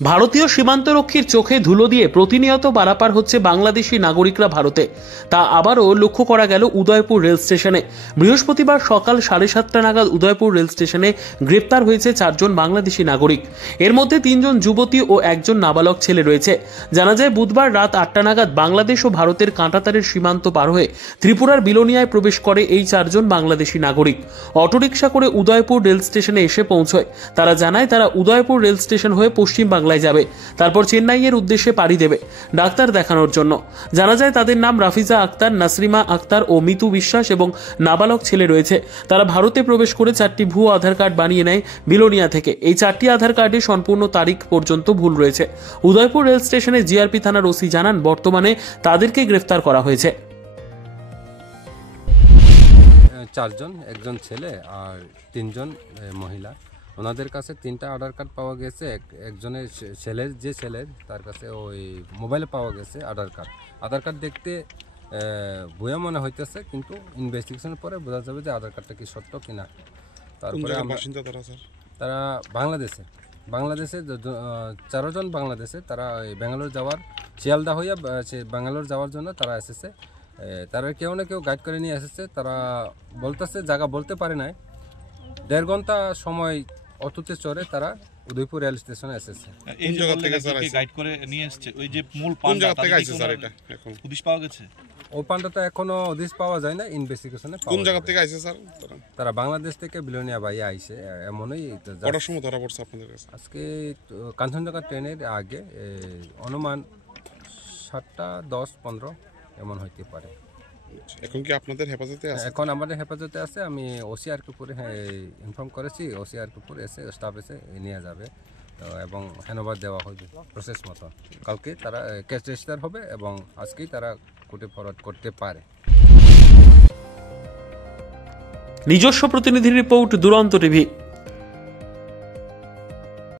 ভারতীয় সীমান্তরক্ষীর চোখে ধুলো দিয়ে প্রতিনিয়ত পারাপার হচ্ছে বাংলাদেশি নাগরিকরা ভারতে। তা আবারও লক্ষ্য করা গেল উদয়পুর রেল স্টেশনে। বৃহস্পতিবার সকাল 7:30 নাগাদ উদয়পুর রেল স্টেশনে গ্রেপ্তার হয়েছে 4 জন বাংলাদেশি নাগরিক। এর মধ্যে 3 জন যুবতী ও একজন নাবালক ছেলে রয়েছে। জানা যায় বুধবার রাত 8টা নাগাদ বাংলাদেশ ও ভারতের কাঁটাতারের সীমান্ত পার হয়ে ত্রিপুরার বিলোনিয়ায় প্রবেশ করে এই 4 জন বাংলাদেশি নাগরিক। অটোরিকশা করে উদয়পুর রেল স্টেশনে এসে পৌঁছয়। তারা জানায় তারা উদয়পুর রেল স্টেশন হয়ে পশ্চিম বাংলায় যাবে, তারপর চেন্নাইয়ের উদ্দেশ্যে পাড়ি দেবে ডাক্তার দেখানোর জন্য। জানা যায় তাদের নাম রাফিজা আক্তার, নাসরিমা আক্তার ও মিতু বিশ্বাস এবং নাবালক ছেলে রয়েছে। তারা ভারতে প্রবেশ করে 4টি ভুয়ো আধার কার্ড বানিয়ে নেয় বিলোনিয়া থেকে। এই 4টি আধার কার্ডে সম্পূর্ণ তারিখ পর্যন্ত ভুল রয়েছে। উদয়পুর রেল স্টেশনে জিআরপি থানার ওসি জানান বর্তমানে তাদেরকে গ্রেফতার করা হয়েছে। 4 জন, একজন ছেলে আর 3 জন মহিলা। ওনাদের কাছে 3টা আধার কার্ড পাওয়া গেছে। একজনের ছেলের তার কাছে ওই মোবাইলে পাওয়া গেছে আধার কার্ড দেখতে ভুয়া মনে হইতেছে, কিন্তু ইনভেস্টিগেশনের পরে বোঝা যাবে যে আধার কার্ডটা কি সত্য কিনা। তারপরে তারা বাংলাদেশে 4 জন বাংলাদেশে, তারা ব্যাঙ্গালোর যাওয়ার শিয়ালদা হইয়া ব্যাঙ্গালোর যাওয়ার জন্য তারা এসেছে। তারা কেউ না কেউ গাইড করে নিয়ে এসেছে। তারা বলতেছে জায়গা বলতে পারে নাই। 1.5 ঘন্টা সময় অটোতে চড়ে তারা উদয়পুর রেল স্টেশনে এসেছে। এই জায়গা থেকে গাইড করে নিয়ে এসেছে। ওই যে মূল পান্ডা থেকে আইছে স্যার, এটা এখন পুলিশ পাওয়া গেছে। ওই পান্ডাটা এখনো হদিস পাওয়া যায় না, ইনভেস্টিগেশনে। কোন জায়গা থেকে আইছে স্যার? তারা বাংলাদেশ থেকে বিলোনিয়া বাইয়া আইছে। এমনই কটার সময় ধরা পড়ছে আপনাদের কাছে? আজকে কাঞ্চনজঙ্ঘা ট্রেনের আগে অনুমান 7টা 10-15 এমন হইতে পারে। এখন কি আপনাদের হেফাজতে আছে? এখন আমাদের হেফাজতে আছে। আমি ওসিআরকে ইনফর্ম করেছি। ওসিআরকে এসে স্টাফ এসে নিয়ে যাবে এবং হ্যান্ডওভার দেওয়া হবে প্রসেস মতো। কালকে তারা কেস রেজিস্টার হবে এবং আজকেই তারা কোর্টে ফরওয়ার্ড করতে পারে। নিজস্ব প্রতিনিধি রিপোর্ট, দুরন্ত টিভি।